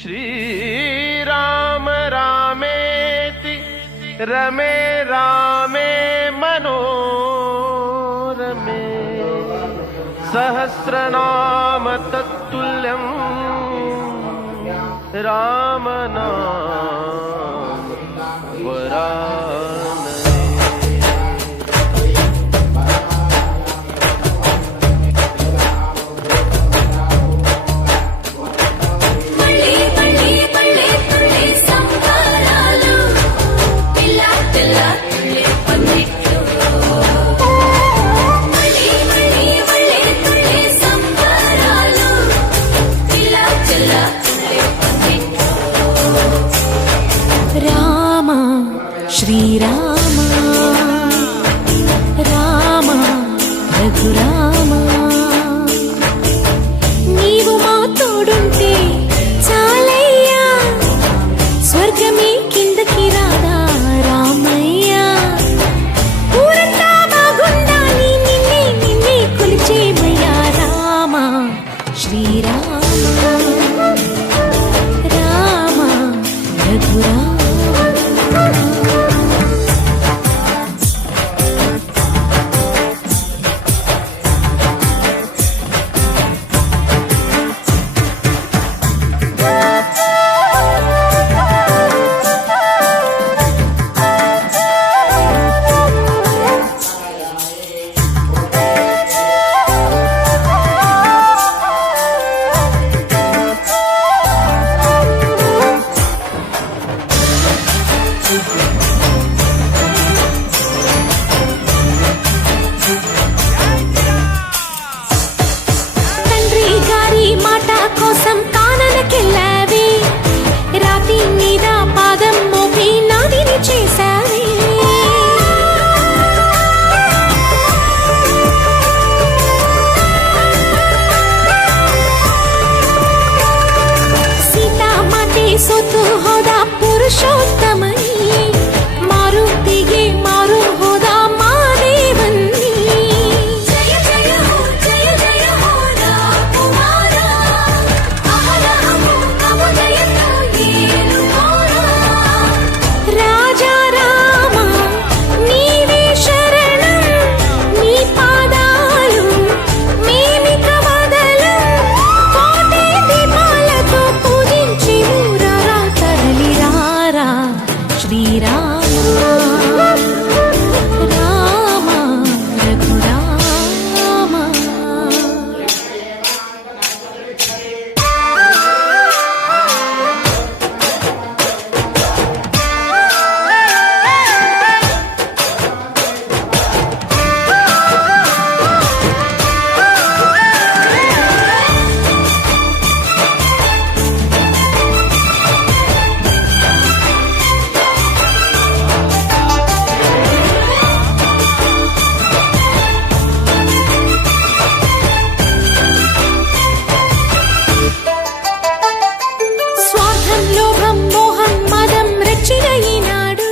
श्रीराम रामेति रमे रामे मनोरमे सहस्रनाम तत्तुल्यं रामनाम वरानने। శ్రీరామ రామ రఘురామ నీవు మా తోడుంటే చాలయ్యా, స్వర్గమే కిందకి రాదా రామయ్యా. ఊరంతా బాగుండాలి నిన్నే నిన్నే కొలిచేమయ్యా రామ శ్రీరామ రామ రఘురామ. కోసం కాననకెళ్ళావి, రాతి మీద పాదం మోపి నాదిని చేశావి. సీతామాతే సొత్తు హోదా పురుషోత్తమని, మారుతిగే మారు హోదా మాదేవన్ని. జయ జయ హో జయ జయ హోదా కుమారా, రాజా రామ నీవే శరణం, నీ పాదాలు మేమిక వదలం. కోటి దీపాలతో పూజించి ఊరారా తరలిరారా శ్రీరామ రామ రఘురామ. లోభం మోహం మదం రెచ్చిన ఈనాడు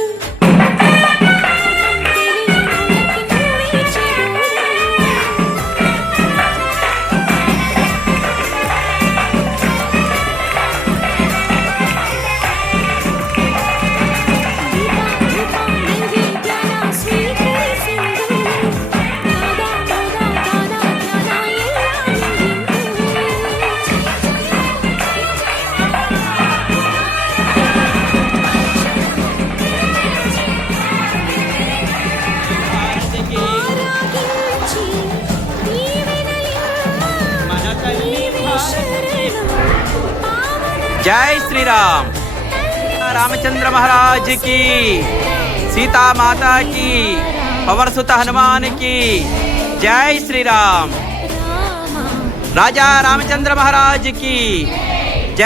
जय श्री राम। रामचंद्र महाराज की, सीता माता की, पवन सुत हनुमान की जय श्री राम। राजा रामचंद्र महाराज की।